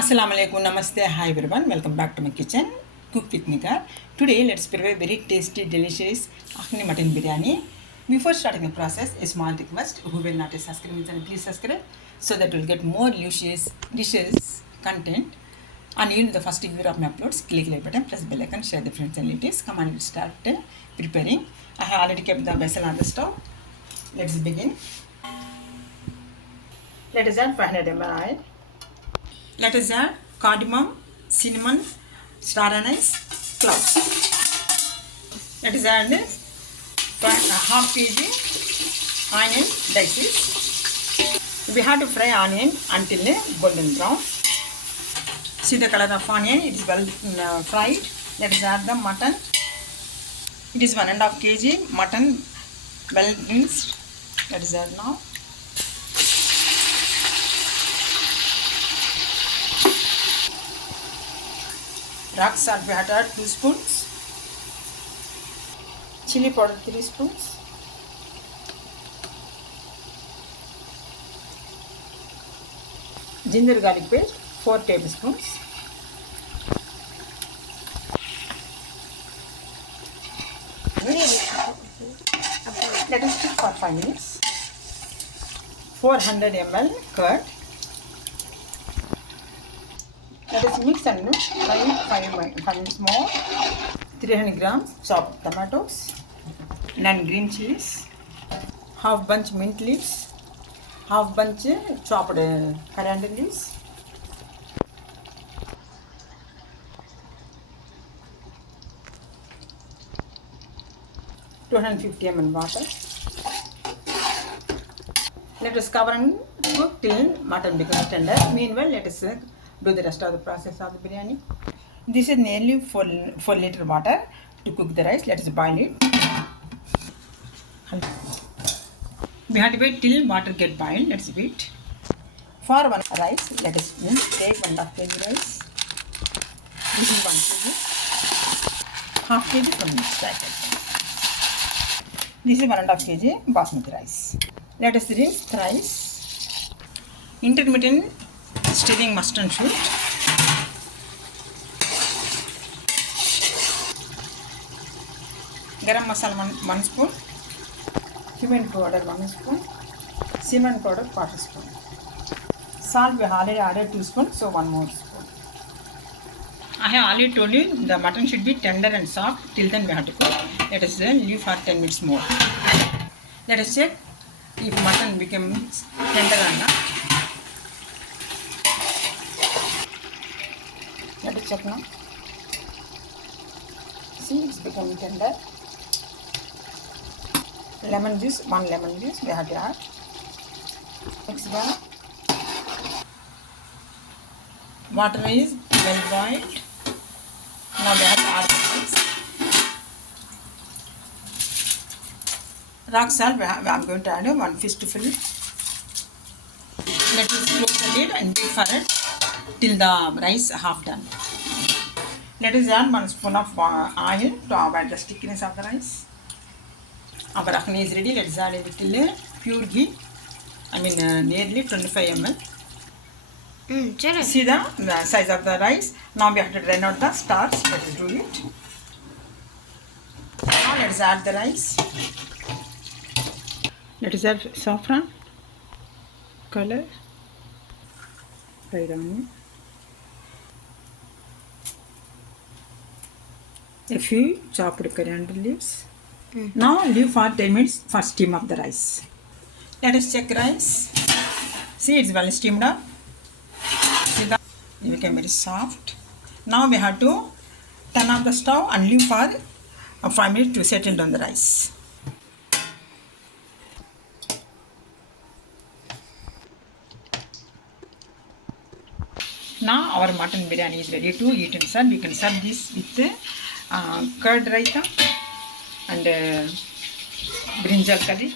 Assalamu alaikum, namaste, hi everyone, welcome back to my kitchen, Cook with Nika. Today let's prepare very tasty, delicious Yakhni mutton biryani. Before starting the process, a small request, who will not subscribe channel, please subscribe so that you will get more luscious dishes content. And you know the first video of my uploads, click like button, press bell icon, share the friends and relatives. Come on, let's start preparing. I have already kept the vessel on the stove. Let's begin. Let us add 500 ml oil. Let us add cardamom, cinnamon, star anise, cloves. Let us add half kg onion dices. We have to fry onion until golden brown. See the color of onion, it is well fried. Let us add the mutton. It is 1.5 kg mutton, well minced. Let us add now. Rock salt we have to add 2 spoons. Chili powder 3 spoons. Ginger garlic paste 4 tablespoons. Let us cook for 5 minutes. 400 ml curd. Let us mix and fry 5 minutes more. 300 grams chopped tomatoes, 9 green chilies, half bunch mint leaves, half bunch chopped coriander leaves, (250 ml) water. Let us cover and cook till mutton becomes tender. Meanwhile, let us do the rest of the process of the biryani. This is nearly 4 liter water to cook the rice. Let us boil it. We have to wait till water get boiled. Let's wait. For one rice, let us take 1.5 kg rice. This is 1 kg. Half kg from this packet. This is 1.5 kg basmati rice. Let us rinse the rice. Intermittent stirring must and should. Garam masala 1 spoon. Cumin powder 1 spoon. Cinnamon powder 1/4 spoon. Salt we have already added 2 spoons, so 1 more spoon. I have already told you the mutton should be tender and soft. Till then we have to cook. Let us leave for 10 minutes more. Let us check if mutton becomes tender or not. Let us check now. See, it's becoming tender. Lemon juice, 1 lemon juice we have to add. Mix that. Water is well boiled. Now we have to add the rice. Rock salt I am going to add 1 fistful. Let us close the lid and wait for it till the rice half done. Let us add 1 spoon of oil to avoid the stickiness of the rice. Our Yakhni is ready. Let us add a little pure ghee. Nearly 25 ml. See the size of the rice. Now we have to drain out the starch. Let us do it. Now let us add the rice. Let us add saffron, color, fried onion, a few chopped coriander leaves. Now leave for 10 minutes for steam of the rice. Let us check rice. See, it's well steamed up. See that it became very soft. Now we have to turn off the stove and leave for 5 minutes to settle down the rice. Now our mutton biryani is ready to eat and serve. We can serve this with curd raita and brinjal curry.